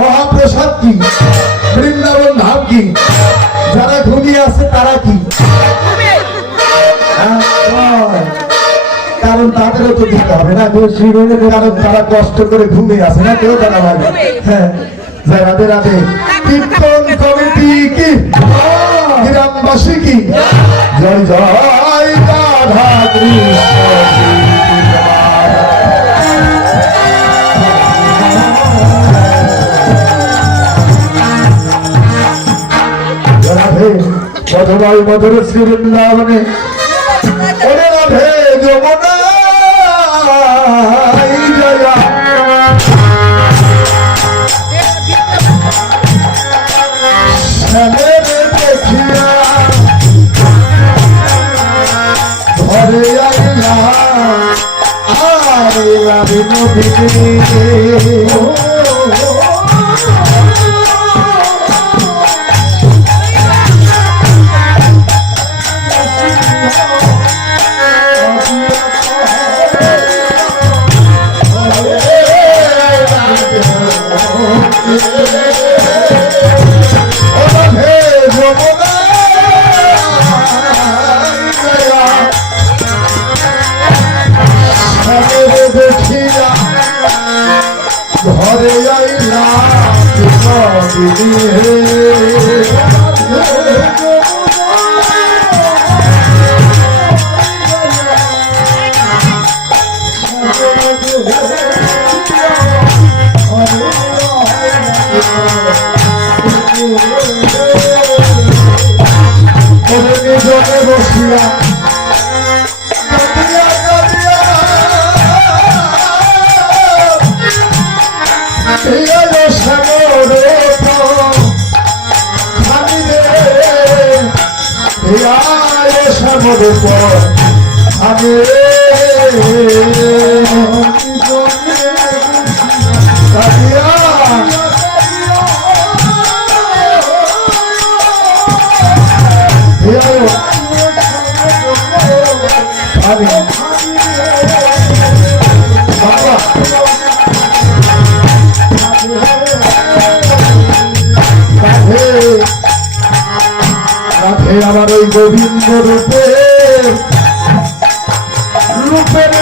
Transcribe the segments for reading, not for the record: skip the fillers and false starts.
महाप्रसाद की वृंदावन धाम की जरा घूमी आसे तारा की कारण তাদেরও তো দিতে হবে না কারণ তারা কষ্ট করে ঘুমে আসে না কেউ তারা ভাবে হ্যাঁ রাধে রাধে কীর্তন কমিটি কি গ্রামবাসী কি জয় জয় রাধা কৃষ্ণ রাধে মধুবাই মধুর শ্রী বৃন্দাবনে ওরে রাধে যমুনা জয়া শ্যামের দেখিয়া ঘরে আইলা আরে রাধে নদীতে ঘরে আইলা বসিয়া পর আগে আমার ওই গোবিন্দ রূপে রূপের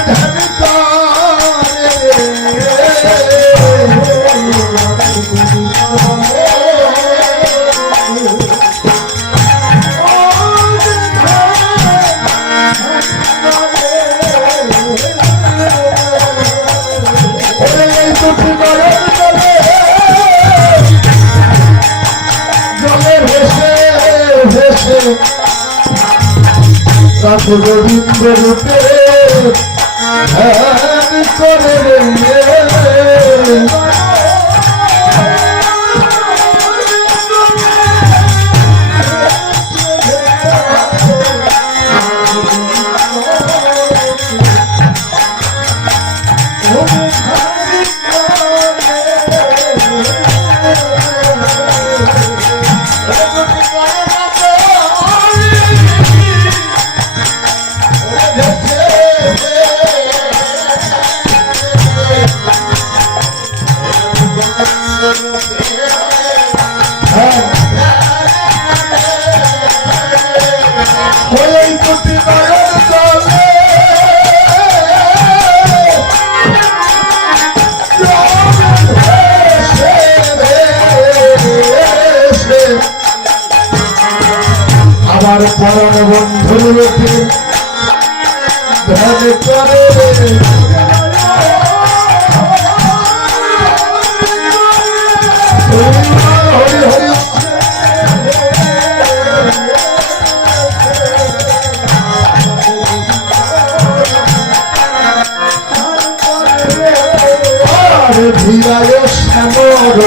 গোবিন্দ রূপে করে আমার পরম বন্ধু রূপে ধ্যান করে ধীরায় শ্যামর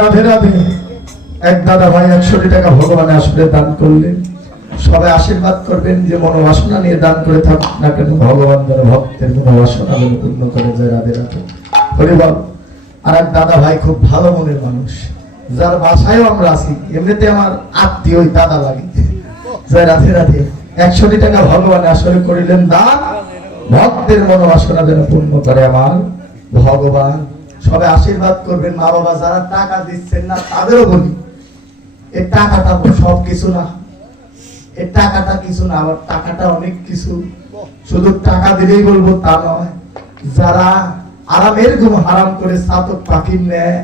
রাধে রাধে। এক দাদা ভাই 100 টাকা ভগবানের আসলে দান করলেন। সবাই আশীর্বাদ করবেন যে মনোবাসনা নিয়ে দান করে থাকুক না কেন ভগবান যেন ভক্তের মনোবাসনা পূর্ণ করে যায়। রাধে রাধে হরিবল। আর এক দাদা ভাই খুব ভালো মনের মানুষ, যার বাসায়ও আমরা আছি, এমনিতে আমার আত্মীয় দাদা লাগে। জয় রাধে রাধে। 100 টাকা ভগবানের আসলে করিলেন দান, ভক্তের মনোবাসনা যেন পূর্ণ করে আমার ভগবান। সবাই আশীর্বাদ করবেন। মা বাবা যারা টাকা দিচ্ছেন না তাদেরও বলি, এই টাকাটা সব কিছু না, এই টাকাটা কিছু না, আবার টাকাটা অনেক কিছু। শুধু টাকা দিলেই বলবো তা নয়। যারা আরামের ঘুম হারাম করে চাতক পাখির ন্যায়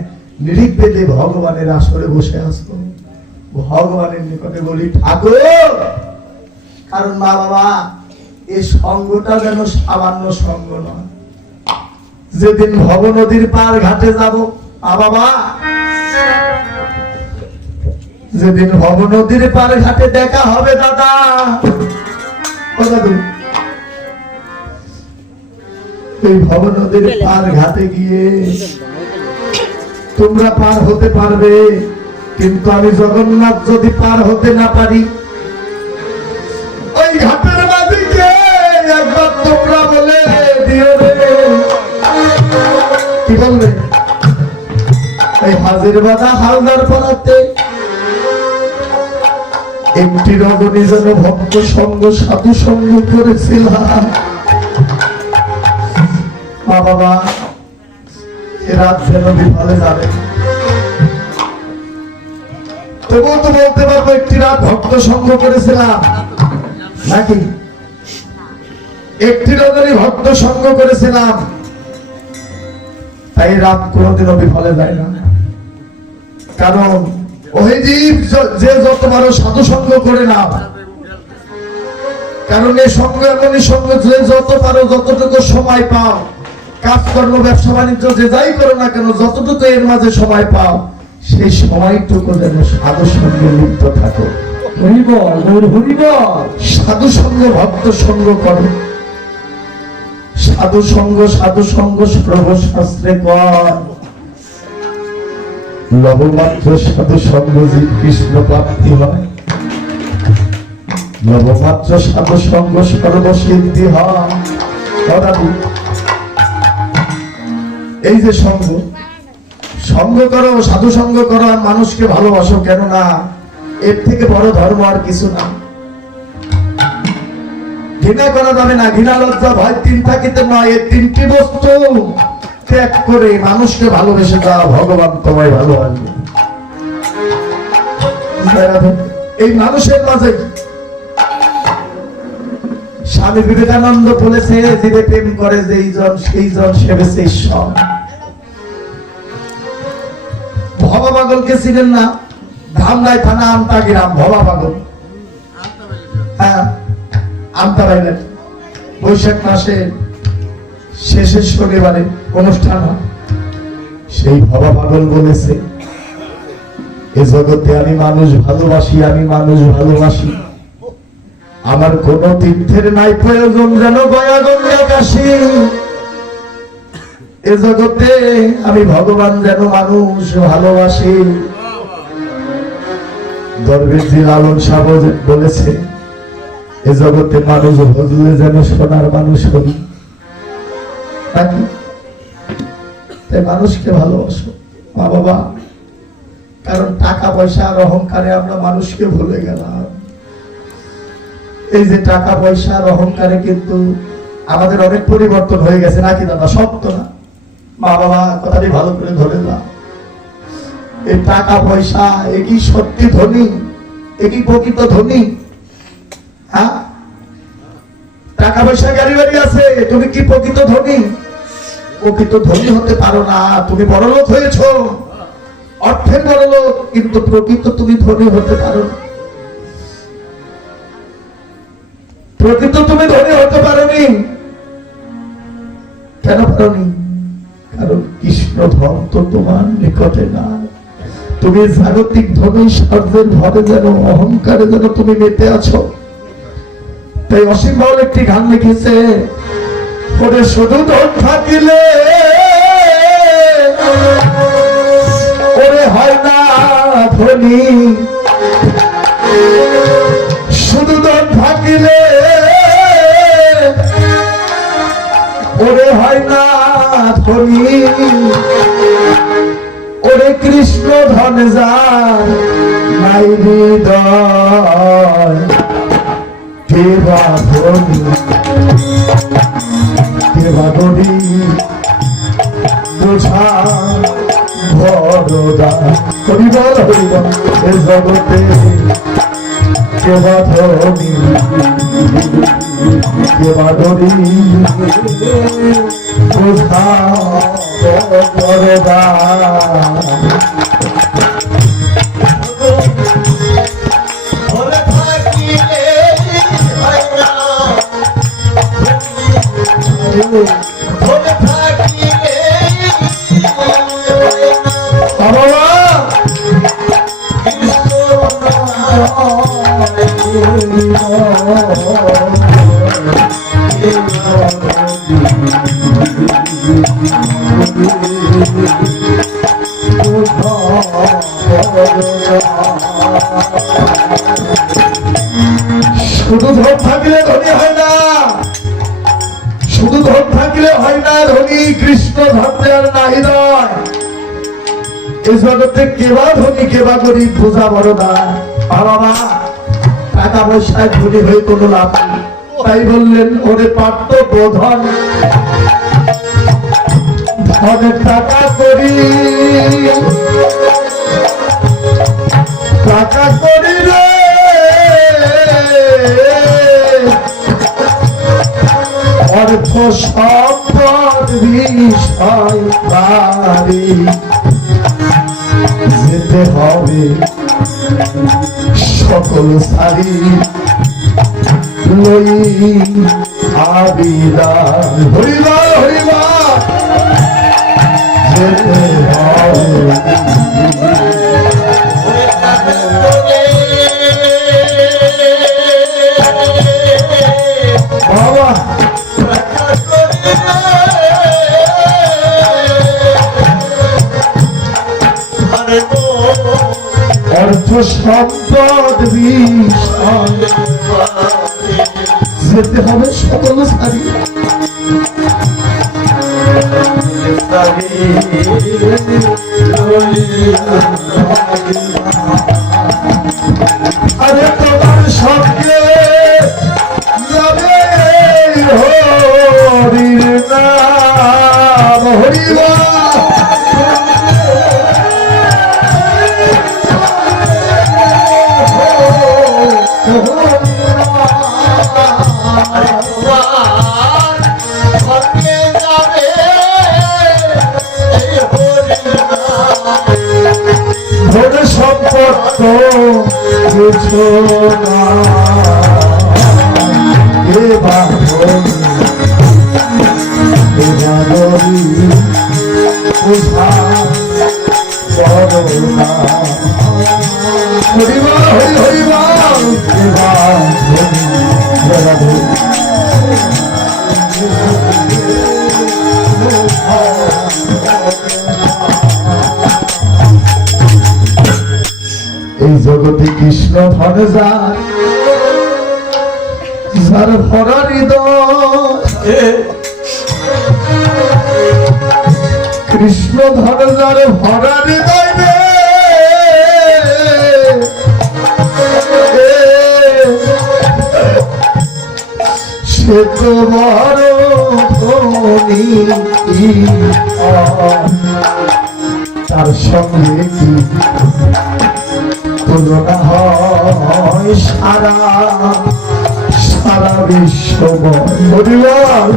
নিরিখ বেঁধে ভগবানের আসরে বসে আসতো, ভগবানের নিকটে বলি ঠাকুর, কারণ মা বাবা এই সঙ্গটা যেন সামান্য সঙ্গ নয়। যেদিন ভব নদীর পার ঘাটে যাব মা বাবা, যেদিন ভব নদীর পার ঘাটে দেখা হবে দাদা, এই ভব নদীর পার ঘাটে গিয়ে তোমরা পার হতে পারবে, কিন্তু আমি জগন্নাথ যদি পার হতে না পারি, ওই ঘাটের মাঝিকে একবার তোমরা বলে দিও রে। কি বলবে? এই হাজির বাধা হালদার পাড়াতে একটি রজনী যেন ভক্ত সঙ্গ সাধু সঙ্গ করেছিলাম। মা বাবা এ রাত যেন বিফলে যাবে, তবুও তো বলতে পারবো একটি রাত ভক্ত সঙ্গ করেছিলাম নাকি? একটি রজনী ভক্ত সঙ্গ করেছিলাম, তাই রাত কোনোদিনও বিফলে যায় না। কারণ ওই জীব যে যত পারো সাধু সঙ্গ করে না, কারণ এই সঙ্গ এমনই সঙ্গ যে যত পারো যতটুকু সময় পাও, কাজকর্ম ব্যবসা বাণিজ্য যে যাই করো না কেন, যতটুকু এর মাঝে সময় পাও, সেই সময়টুকু যেন সাধু সঙ্গে লিপ্ত থাকো। সাধু সঙ্গ ভক্ত সঙ্গ করো। সাধু সঙ্গ সর্বশাস্ত্রে কয় লবমাত্র সাধু সঙ্গ জীব কৃষ্ণ প্রাপ্তি হয়, লবমাত্র সাধু সঙ্গ সর্বসিদ্ধি হয়। এই যে সঙ্গ করো, সাধু সঙ্গ করো আর মানুষকে ভালোবাসো, কেননা এর থেকে বড় ধর্ম আর কিছু না। ঘৃণা করা যাবে না, ঘৃণা লজ্জা ভয় তিন থাকিতে নয়, এই তিনটি বস্তু ত্যাগ করে মানুষকে ভালোবেসে যাও, ভগবান তোমায় ভালোবাসবে। এই মানুষের মাঝে স্বামী বিবেকানন্দ বলেছে, যে প্রেম করে যেই জন সেই জন সেবেছে ঈশ্বর। ভবা পাগলকে চিনেন না? ধামরাই থানা আমতা গ্রাম, ভবা পাগল। হ্যাঁ, আমতা বাইলেন বৈশাখ মাসে শেষের শনিবারে অনুষ্ঠান হয়। সেই ভবা পাগল বলেছে, এ জগতে আমি মানুষ ভালোবাসি, আমি মানুষ ভালোবাসি, আমার কোন তীর্থের নাই প্রয়োজন, যেন গয়া গঙ্গা কাশী। এ জগতে আমি ভগবান যেন মানুষ ভালোবাসি। দরবেশজি লালন সাহ বলেছে, এ জগতে মানুষ ভজলে যেন সোনার মানুষ হই। নাকি? তাই মানুষকে ভালোবাসো মা বাবা, কারণ টাকা পয়সা আর অহংকারে আমরা মানুষকে ভুলে গেলাম। এই যে টাকা পয়সা আর অহংকারে কিন্তু আমাদের অনেক পরিবর্তন হয়ে গেছে, নাকি দাদা? সব তো না। মা বাবা কথাটি ভালো করে ধরে না। এই টাকা পয়সা একই সত্যি ধনী, একই প্রকৃত ধনী? হ্যাঁ, টাকা পয়সা গাড়ি বাড়ি আছে, তুমি কি প্রকৃত ধনী? প্রকৃত ধনী হতে পারো না। তুমি বড়লোক হয়েছো, অর্থের বড়লোক, কিন্তু প্রকৃত তুমি ধনী হতে পারো না। প্রকৃত তুমি ধনী হতে পারোনি। কেন পারোনি? কারণ কৃষ্ণ ধন তো তোমার নিকটে না। তুমি জাগতিক ধনী স্বার্থের ভরে যেন, অহংকারে যেন তুমি মেতে আছো। তাই অসীম বাউল একটি গান লিখেছে, ওরে শুধু ধন থাকিলে ওরে হয় না ধনী, শুধু ধন থাকিলে ওরে হয় না ধনী, ওরে কৃষ্ণ ধন যার নাই হৃদয়, কেবা ধনী কেবা ধনী বোঝা ভরদা। হরিবল হরিবল। এ জগতে কেবা ধনী কেবা ধনী বোঝা ভরদা। শুধু ধন থাকলে ধনী হয় না, শুধু ধন থাকলে হয় না ধনী, কৃষ্ণ ধর্মের নাই নয়। এই জগতে কেবা ধনী কেবা গরিব বোঝা বড় না। বাবা, টাকা পয়সায় ধনী হয়ে কোনো লাভ নেই। তাই বললেন, ওরে পার্থ বোধন ধনের টাকা করি, টাকা করি রে অর্থ সম্পদ বিষয় বাড়ি, যেতে হবে সকল সারি লই আবিদার। হরিবা হরিবা যেতে হবে। বাবা অর্থ সম্পদ বিষয় যেতে হবে সকল সারি আরে তোমার সঙ্গে যাবে হরির নাম হরিবা সম্পর্ক কিছু না এবার হরিবা হরি হরিবা এই জগতে কৃষ্ণ ধন যার ভরা হৃদয় কৃষ্ণ ধন যার ভরা হৃদয় সে তো বড় ধনী তার সঙ্গে কি তুলনা হয় সারা সারা বিশ্ব পরিবার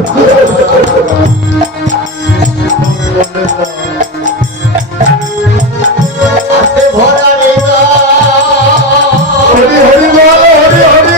হরি হরি বল হরি হরি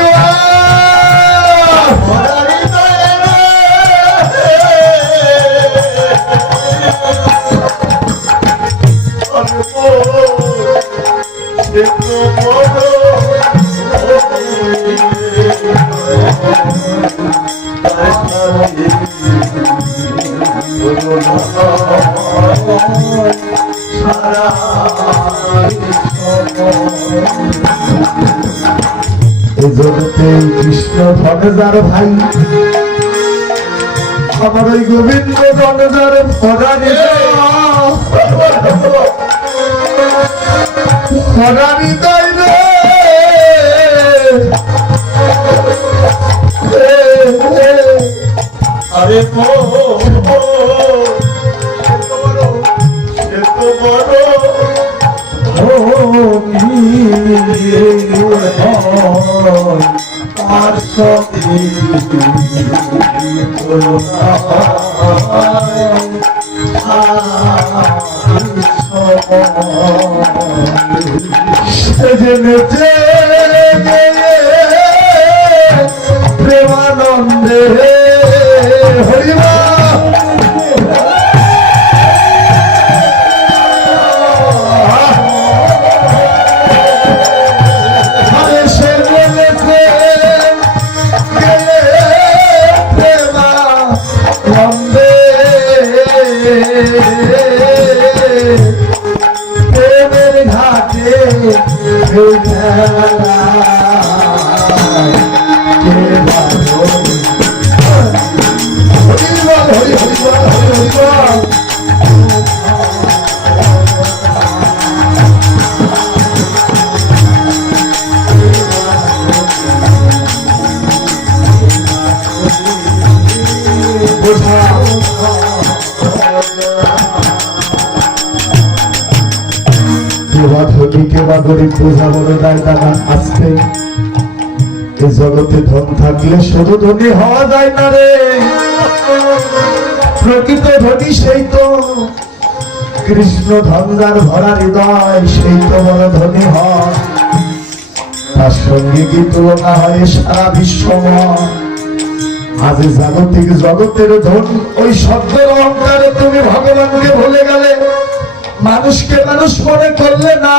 জগতে কৃষ্ণ ধনজার ভাই আমার ওই গোবিন্দ ধনজার ফরারি ফরারি আরে আর প্রেমানন্দে হরিবা প্রেমের ঘাটে আজকে এই জগতে ধন থাকলে শুধু ধনী হওয়া যায় না রে প্রকৃত ধনী সেই তো কৃষ্ণ ধনজার ভরা হৃদয় সেই তো বড় ধনী হয় তার সঙ্গে কি তুলনা হয় সারা বিশ্বময় আজ জাগতিক জগতের ধন ওই শব্দের অহংকারে তুমি ভগবানকে ভুলে গেলে মানুষকে মানুষ মনে করলে না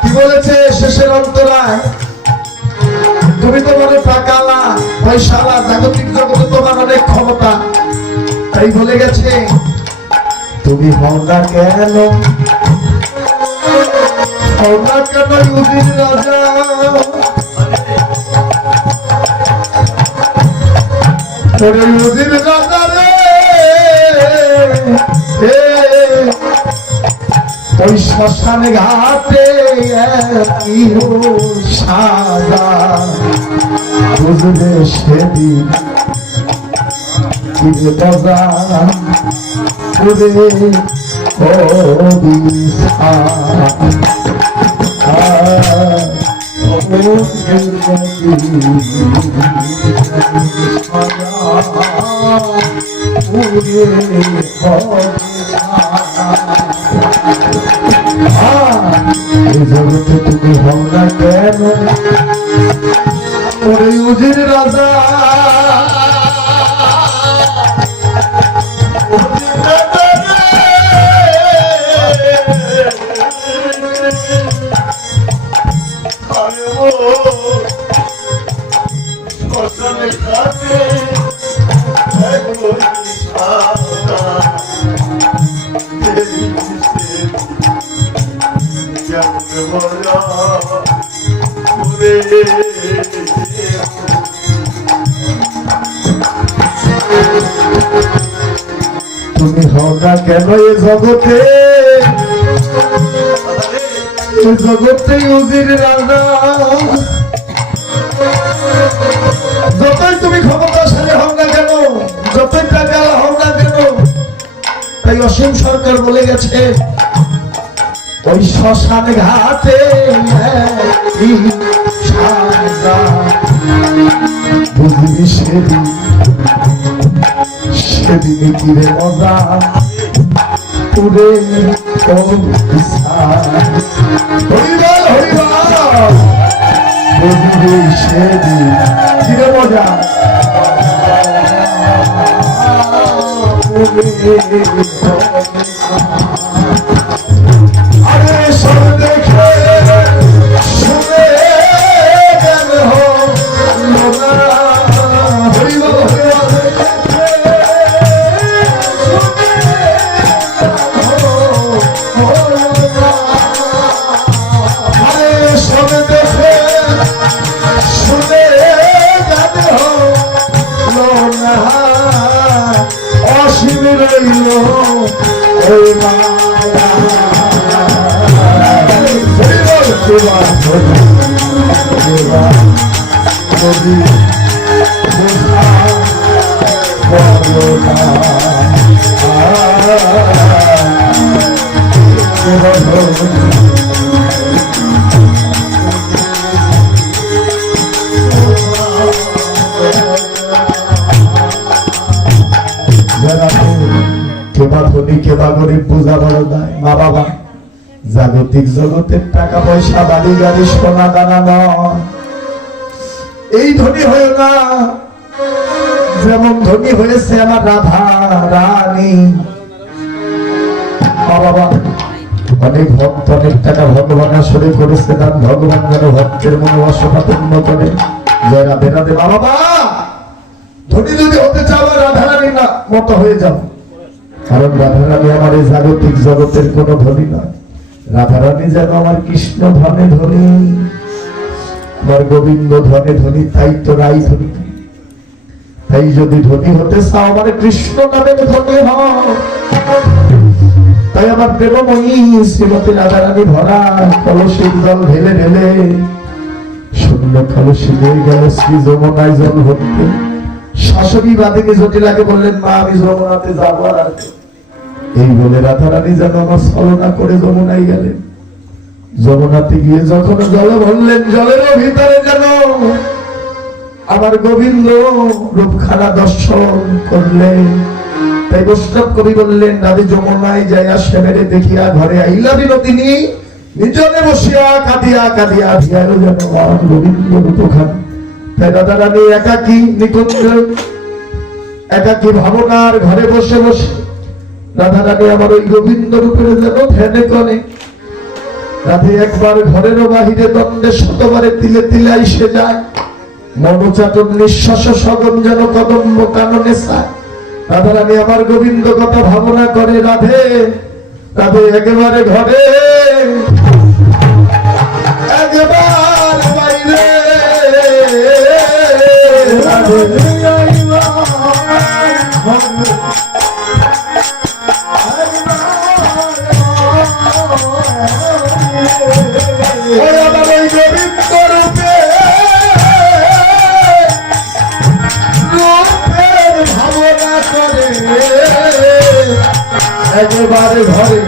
কি বলেছে শেষের অন্তরায় তুমি তোমার টাকালা পয়সালা জাগতিক জগতে তোমার অনেক ক্ষমতা তাই বলে গেছে তুমি হও না কেন, হও না কেন ইউজির রাজা, ওরে ইউজির রাজা রে, ওই শ্মশান ঘাটে একই সাজা, বুঝলে সেদিন কিরে মজা, ওরে জগতে তুমি হও না কেন, ওরে ইউজির রাজা, তুমি হও না কেন এ জগতে, এ জগতে ইউজির রাজা, যতই তুমি ক্ষমতাশালী হও না কেন, যতই টাকা হও না কেন, তাই অসীম সরকার বলে গেছে ওই শ্মশান ঘাটে বুঝবি সেদিন, সেদিনে কিরে মজা, পুরে হরিবল হরিবল, বুঝবি সেদিন কিরে মজা, আরে সব দেখে শুনে গেল হরিবল আরে সব দেখে শুনে গেল অসীম রইল ওই মায়া, কেবা ধনী কেবা গরিব পূজা বড় দেয় মা বাবা, জাগতিক জগতের টাকা পয়সা বাড়ি গাড়ি সোনা দানা নয়, এই ধনী হয়ে না, যেমন ধনী হয়েছে আমার রাধা রানী, মা বাবা অনেক ভক্ত অনেক টাকা ভগবান আসলে করেছে দান, ভগবান যেন ভক্তের মনোবাসনা পূর্ণ করে, জয় রাধে রাধে। মা বাবা ধনী যদি হতে চাও রাধা রানী না মতো হয়ে যাও, কারণ রাধা রানী আমার এই জাগতিক জগতের কোনো ধনী নয়, রাধারানী যেন আমার কৃষ্ণ ধনে ধনী, আমার গোবিন্দ ধনে ধনী, তাই তো রাই ধনী, তাই যদি ধনী হতে চাও আমার কৃষ্ণ নামে ধনী হও, তাই আমার প্রেমময়ী শ্রীমতী রাধারানী ভরা কলসির জল ঢেলে ঢেলে শূন্য কলসি নিয়ে গেল শ্রী যমুনায় জল ভরতে, শাশুড়ি বাদিকে জটিলাকে বললেন মা আমি যমুনাতে যাবো, আর এই বলে রাধারানী যেন আমার ছলনা করে যমুনায় গেলেন, যমুনাতে গিয়ে যখন জলে ভরলেন জলের ভিতরে যেন আমার গোবিন্দ রূপখানা দর্শন করলেন, তাই বৈষ্ণব কবি বললেন রাধে যমুনায় যাইয়া সেমেরে দেখিয়া ঘরে আইলা বিনোদিনী, নিজনে বসিয়া কাঁদিয়া কাঁদিয়া ভিয়ালো যেন আমার গোবিন্দ রূপখানা, তাই রাধারানী একাকী নিকুঞ্জ একাকী ভাবনার ঘরে বসে বসে রাধারানী আমার ওই গোবিন্দ রূপের যেন ধ্যানে করে, রাধে একবার ঘরেরও বাহিরে দ্বন্দ্বে শতবারে তিলে তিলে আইসে যায়, মনোচাটন নিঃশ্বাস সগম যেন কদম্ব কাননে চায়, রাধা রানী আমার গোবিন্দ কথা ভাবনা করে রাধে রাধে একেবারে ঘরে একবার বাইরে রাধে একেবারে ঘরে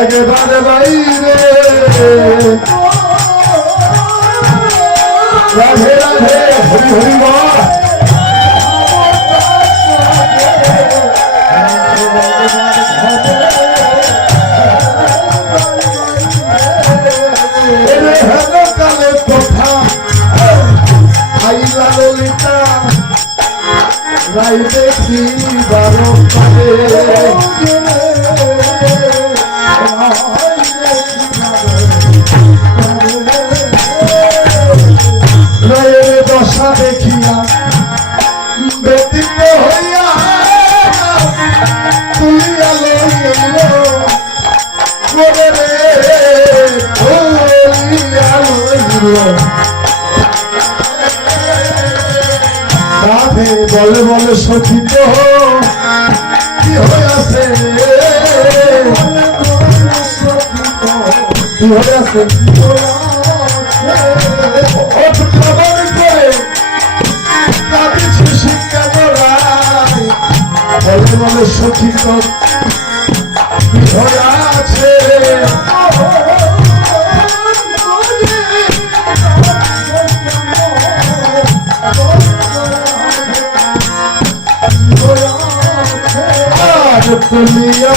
একেবারে বাইরে রাধে রাধে হরি হরি বল কালে কথা আইলা ললিতা রাই দেখি বারো কালে রায়ের দশা দেখিয়া ব্যতীত হইয়া তুলিয়া লইল মনে রে তুলিয়া লইল রাধে বলে বলে সখিত কি হইয়াছে কি হইয়াছে শিক্ষা করাই বলে বলে সখিত কি হইয়াছে তুলিয়া